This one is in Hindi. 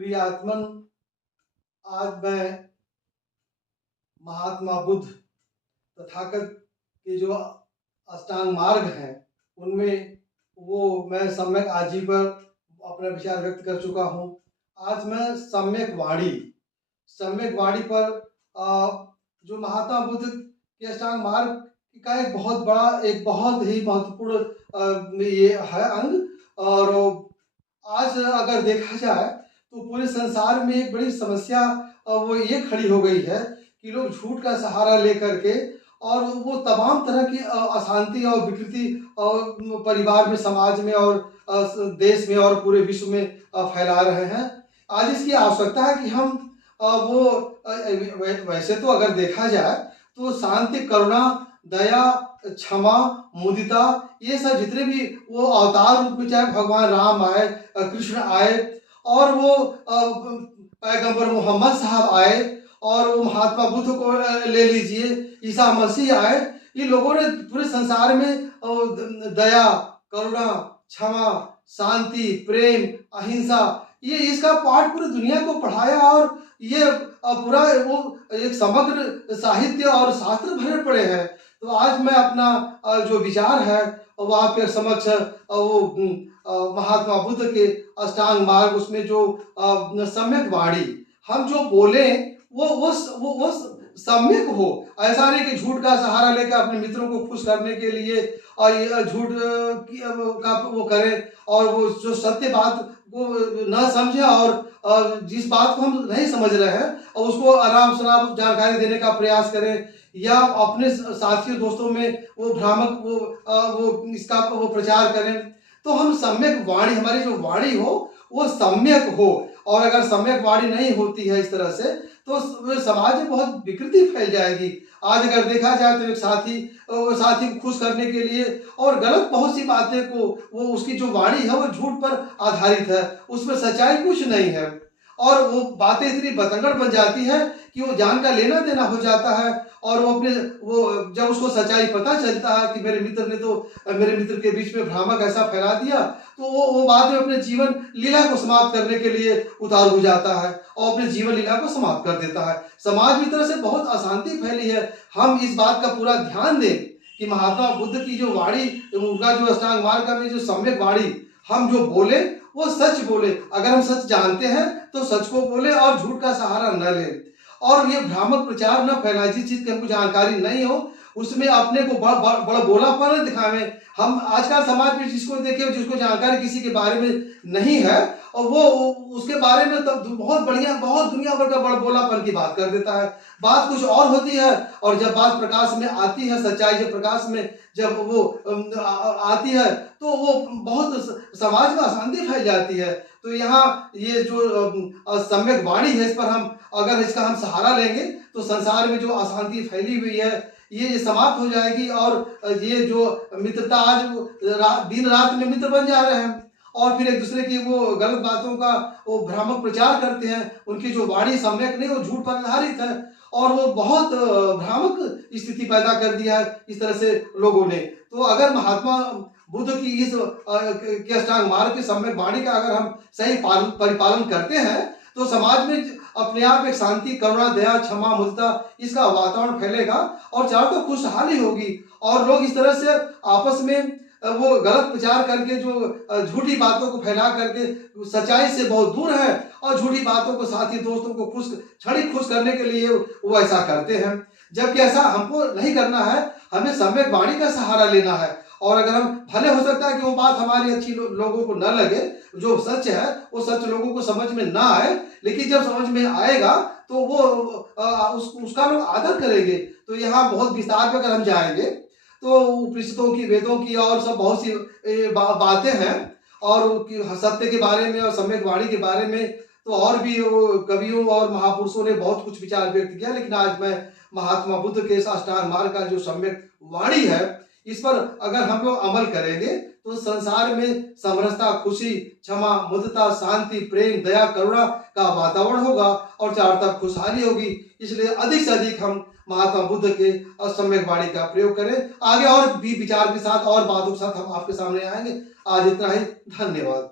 प्रियात्मन, आज मैं महात्मा बुद्ध तथागत के जो अष्टांग मार्ग हैं, उनमें मैं सम्यक आजीवन अपना विचार व्यक्त कर चुका हूँ। आज मैं सम्यक वाणी पर जो महात्मा बुद्ध के अष्टांग मार्ग का एक बहुत ही महत्वपूर्ण ये है अंग। और आज अगर देखा जाए तो पूरे संसार में एक बड़ी समस्या वो ये खड़ी हो गई है कि लोग झूठ का सहारा लेकर के और वो तमाम तरह की अशांति और विकृति परिवार में, समाज में और देश में और पूरे विश्व में फैला रहे हैं। आज इसकी आवश्यकता है कि हम वैसे तो अगर देखा जाए तो शांति, करुणा, दया, क्षमा, मुदिता, ये सब जितने भी वो अवतार रूप में, चाहे भगवान राम आए, कृष्ण आए, और वो पैगंबर मोहम्मद साहब आए, और वो महात्मा बुद्ध को ले लीजिए, ईसा मसीह आए, ये लोगों ने पूरे संसार में दया, करुणा, क्षमा, शांति, प्रेम, अहिंसा, ये इसका पाठ पूरी दुनिया को पढ़ाया। और ये पूरा वो एक समग्र साहित्य और शास्त्र भरे पड़े हैं। तो आज मैं अपना जो विचार है वो आपके समक्ष महात्मा बुद्ध के अष्टांग मार्ग, उसमें जो सम्यक वाणी, हम जो बोले वो सम्यक हो। ऐसा नहीं कि झूठ का सहारा लेकर अपने मित्रों को खुश करने के लिए और ये झूठ का वो करें, और वो जो सत्य बात को न समझे, और जिस बात को हम नहीं समझ रहे हैं और उसको आराम शराब जानकारी देने का प्रयास करें, या अपने साथियों दोस्तों में वो भ्रामक वो इसका वो प्रचार करें। तो हम सम्यक वाणी, हमारी जो वाणी हो वो सम्यक हो। और अगर सम्यक वाणी नहीं होती है इस तरह से, तो समाज में बहुत विकृति फैल जाएगी। आज अगर देखा जाए तो एक साथी को खुश करने के लिए और गलत बहुत सी बातें को, वो उसकी जो वाणी है वो झूठ पर आधारित है, उसमें सच्चाई कुछ नहीं है, और वो बातें इतनी बतंगड़ बन जाती है कि वो जान का लेना देना हो जाता है। और वो जब उसको सच्चाई पता चलता है कि मेरे मित्र के बीच में भ्रामक ऐसा फैला दिया, तो वो बाद में अपने जीवन लीला को समाप्त करने के लिए उतार हो जाता है और अपने जीवन लीला को समाप्त कर देता है। समाज में तरह से बहुत अशांति फैली है। हम इस बात का पूरा ध्यान दें कि महात्मा बुद्ध की जो वाणी, उनका जो अष्टांग मार्ग में जो सम्यक वाणी, हम जो बोले वो सच बोले। अगर हम सच जानते हैं तो सच को बोले और झूठ का सहारा न ले, और ये भ्रामक प्रचार न फैलाए। जिस चीज की हमको जानकारी नहीं हो उसमें अपने को बड़ा बोलापन दिखावे। हम आजकल समाज में जिसको देखे, जिसको जानकारी किसी के बारे में नहीं है, और वो उसके बारे में तब बहुत दुनिया भर का बड़ा बोलापन की बात कर देता है। बात कुछ और होती है, और जब बात प्रकाश में आती है, सच्चाई जब प्रकाश में जब वो आती है, तो वो बहुत समाज में अशांति फैल जाती है। तो यहाँ ये जो सम्यक वाणी है, इस पर अगर इसका हम सहारा लेंगे तो संसार में जो अशांति फैली हुई है ये समाप्त हो जाएगी। और ये जो मित्रता, आज दिन रात में मित्र बन जा रहे हैं और फिर एक दूसरे की वो गलत बातों का वो भ्रामक प्रचार करते हैं। उनकी जो वाणी सम्यक नहीं, वो झूठ पर आधारित है, और वो बहुत भ्रामक स्थिति पैदा कर दिया है इस तरह से लोगों ने। तो अगर महात्मा बुद्ध की इस के अष्टांग मार्ग की सम्यक वाणी का अगर हम सही परिपालन करते हैं, तो समाज में अपने आप एक शांति, करुणा, दया, क्षमा, मुदिता, इसका वातावरण फैलेगा और चारों तरफ खुशहाली होगी। और लोग इस तरह से आपस में वो गलत प्रचार करके, जो झूठी बातों को फैला करके सच्चाई से बहुत दूर है, और झूठी बातों को साथी दोस्तों को क्षणिक खुश करने के लिए वो ऐसा करते हैं। जबकि ऐसा हमको नहीं करना है, हमें सम्यक वाणी का सहारा लेना है। और अगर हम, भले हो सकता है कि वो बात हमारी अच्छी लोगों को न लगे, जो सच है वो सच लोगों को समझ में ना आए, लेकिन जब समझ में आएगा तो वो उसका लोग आदर करेंगे। तो यहाँ बहुत विस्तार में अगर हम जाएंगे तो उपनिषदों की, वेदों की और सब बहुत सी बातें हैं, और सत्य के बारे में और सम्यक वाणी के बारे में तो और भी वो कवियों और महापुरुषों ने बहुत कुछ विचार व्यक्त किया। लेकिन आज मैं महात्मा बुद्ध के अष्टांग मार्ग का जो सम्यक वाणी है, इस पर अगर हम लोग अमल करेंगे तो संसार में समरसता, खुशी, क्षमा, मुदिता, शांति, प्रेम, दया, करुणा का वातावरण होगा और चारों तरफ खुशहाली होगी। इसलिए अधिक से अधिक हम महात्मा बुद्ध के सम्यक वाणी का प्रयोग करें। आगे और भी विचार के साथ और बातों के साथ हम आपके सामने आएंगे। आज इतना ही, धन्यवाद।